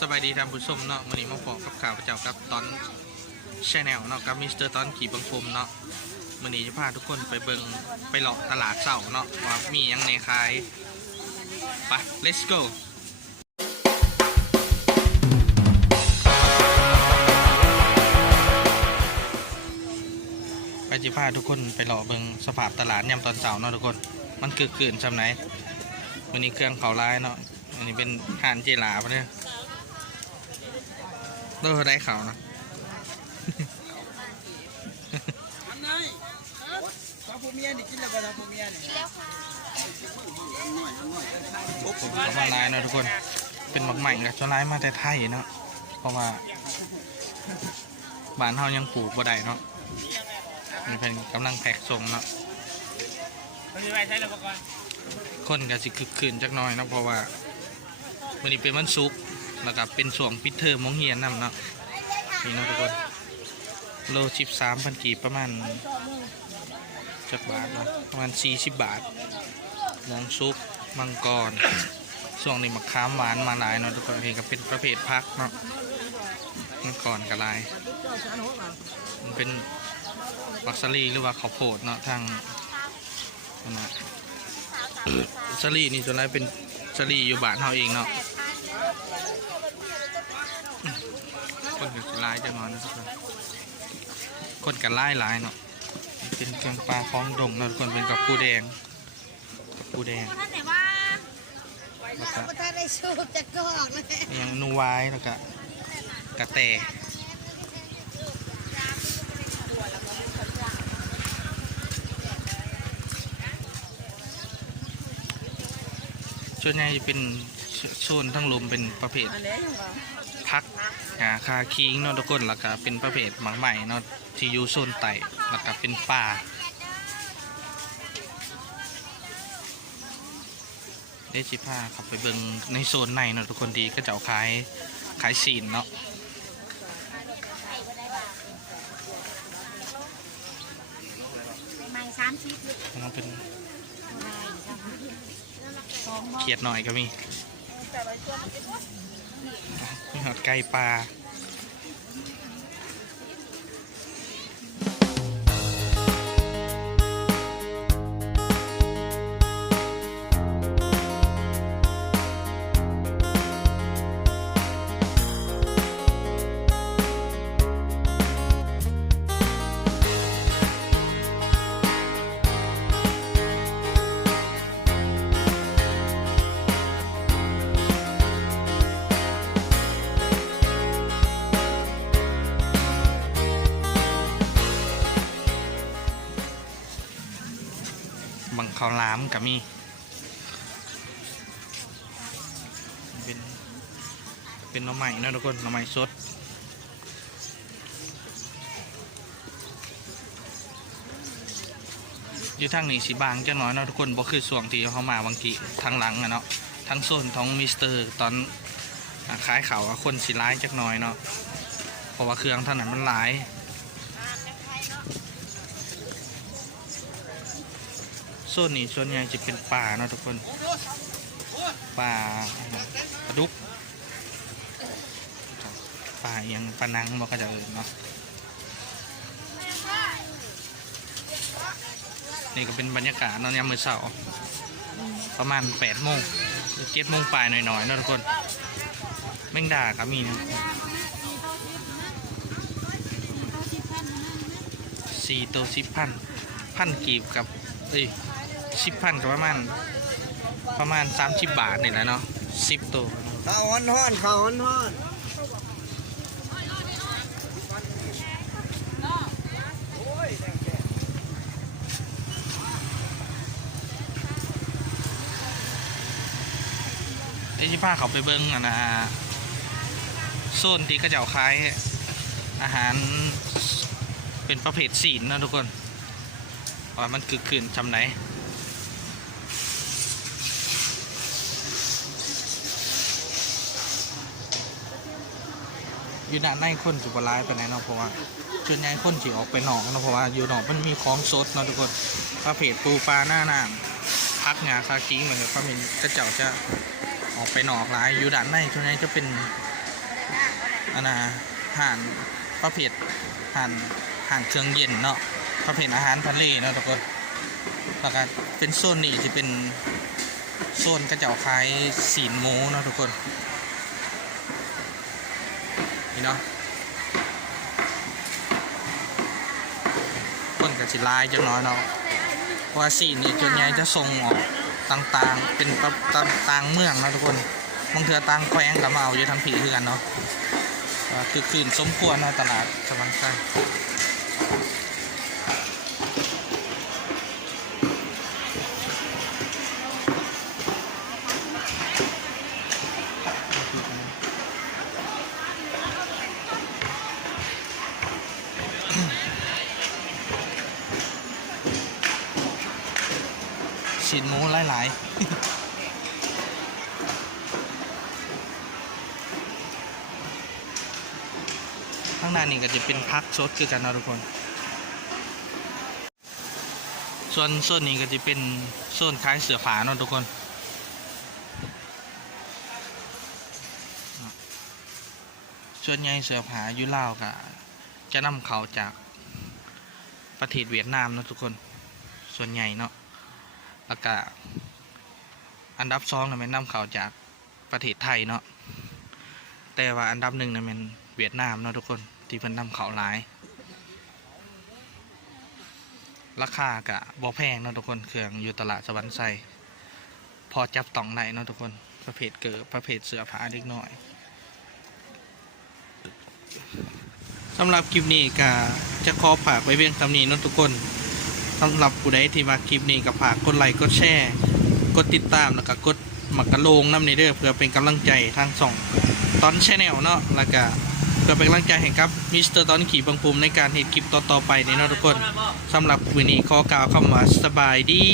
สบายดีท่านผู้ชมเนาะวันนี้มาพบกับข่าวประเจ้ากับตอนชแนลเนาะกับมิสเตอร์ตอนขี่บังคมเนาะวันนี้จะพาทุกคนไปเบิงไปเลาะตลาดเสาเนาะว่ามียังในขายไป let's go ไปจิพาทุกคนไปเลาะเบิงสภาพตลาดยามตอนเสาเนาะทุกคนมันเกิดเกินจำไหนวันนี้เครื่องเขาร้ายเนาะอันนี้เป็นห่านเจลาปะเนี่ย เออได้ข่าวนะทำไงสาภูเมียนี่กินแล้วบ่สาภูเมียนี่ผมก็มาลายนะทุกคน เป็นหมักใหม่กับชลายมาแต่ไทยเนาะ เพราะว่าบ้านเฮายังปลูกบ่ได้เนาะมันเป็นกำลังแพ็กส่งเนาะมันก่อนคนก็สิคึกคืนจักหน่อยนะเพราะว่าวันนี้เป็นวันศุกร์ แล้วก็เป็นช่วงปิดเทอมมงเฮียนนำเนาะนี่เนาะทุกคนโลชิบสามพันกีบประมาณจักบาทเนาะประมาณสี่สิบบาทมองซุปมังกรช่วงนี้มะขามหวานมาหลายเนาะทุกคนเองก็เป็นประเภทพักเนาะมังกรกับลายมันเป็นวักซารีหรือว่าข้าวโพดเนาะทางนั่นนะซารีนี่ส่วนใหญ่เป็นซารีอยู่บ้านเฮาเองเนาะคนกับ ลายจะนอนนะทุกคนคนกับลายหลายเนาะเป็นเครื่องปลาของดงนาะทุกคนเป็นกับปูแดงกับปูแดงท่านไหนว่าแล้วก็ท่านได้สูบจากกอกเลยยังนูไว้แล้วก็กระแตส่วนใหญ่จะเป็น โซนทั้งลมเป็นประเภทอันนี้อยู่บ่พักหาคาคิงเนาะทุกคนแล้วก็เป็นประเภทหมาใหม่เนาะที่อยู่โซนไต่แล้วก็เป็นป่าได้ชิพาขับไปเบิงในโซนในเนาะทุกคนดีก็จะเอาขายขายซีนเนาะใหม่สามชิปมันเป็นสองเขียดหน่อยก็มีมี หอดไก่ปลา บังข้าวหล้ามก็มี เป็นเป็นหน่อไม้นะทุกคนหน่อไม้สดอยู่ทางนี้สีบางจังน้อยเนาะทุกคนบ่คือส่วงที่เขามาบางทีทางหลังอะเนาะทั้งโซนของมิสเตอร์ตอนอ่าขายเขาคนสีร้ายจักน้อยเนาะเพราะว่าเครื่องเท่านั้นมันหลาย โซนนี้ส่วนใหญ่จะเป็นป่าเนาะทุกคนป่าปลาดุกป่าอหยังปลานังมันก็จะเอินเนาะนี่ก็เป็นบรรยากาศเนอนยามมื้อเช้าประมาณ8โมงหรือ7โมงปลายหน่อยๆเนาะทุกคนแมงดาก็มีนะสี่ตัวสิบพันพันกีบกับเอ้ย สิบพันก็ประมาณประมาณสามสิบบาทนี่แหละเนาะสิบตัวข้าวฮ้อนฮ้อนข้าวฮ้อนฮ้อนไอ้ที่พาเขาไปเบิ้งอันนะโซนที่ก็จะเอาขายอาหารเป็นประเภทศีลเนาะทุกคนว่ามันคือขืนจำไหน อยู่ด้านในคนจุบร้ายไปไหนเนาะเพราะว่าส่วนใหญ่คนสิออกไปหนองเนาะเพราะว่าอยู่หนองมันมีของสดเนาะทุกคนประเภทปูปลาหน้าหนางพักงาคากิ้งเหมือนกับเขาเป็นกระเจ้าจะออกไปหนอกหลายอยู่ด้านในช่วงนี้จะเป็นอันน่ะห่านประเภทห่านห่านเครื่องเย็นเนาะประเภทอาหารทะเลเนาะทุกคนแล้วก็เป็นโซนนี้ที่เป็นโซนกระเจ้าขายสีนหมูเนาะทุกคน เนาะคนกับสิลายจังน้อยเนาะว่าสีนนี่จนใหญ่จะส่งออกต่างๆ เป็นประต่างเมืองนะทุกคนบางเถือต่างแขวงกับมาเอาอยู่ทางผีคือกันเนาะคือคืนสมควรในตลาดสวรรค์ไส้ สินหมูหลายๆข้างหน้านี่ก็จะเป็นพักสดคือกันนะทุกคน ส่วนส่วนนี้ก็จะเป็นโซนขายเสื้อผ้าเนาะทุกคน ส่วนใหญ่เสื้อผ้าอยุลาวก็จะนำเขาจากประเทศเวียดนามนะทุกคน ส่วนใหญ่เนาะ แล้วก็อันดับสองนี่ยมันนำเข้าจากประเทศไทยเนาะแต่ว่าอันดับหนึ่งนี่ยมันเวียดนามเนาะทุกคนที่เพิ่นนำเขาหลาย ราคากะบ่แพงเนาะทุกคนเครื่องอยู่ตลาดสวรรค์ไซพอจับต้องได้เนาะทุกคนประเภทเกิดประเภทเสื้อผ้าเล็กน้อยสำหรับคลิปนี้ก็จะขอฝากไว้เพียงเท่านี้เนาะทุกคน สำหรับผู้ใดที่มาคลิปนี้ก็ฝากกดไลค์กดแชร์กดติดตามแล้วก็กดหมักกระโลงน้ำในเด้อเพื่อเป็นกำลังใจทางส่องตอนชแนลเนาะแล้วก็เพื่อเป็นกำลังใจให้กับมิสเตอร์ตอนขี่บังภูมิในการเห็นคลิปต่อๆไปในเนาะทุกคนสำหรับวันนี้ขอกล่าวคำว่าสบายดี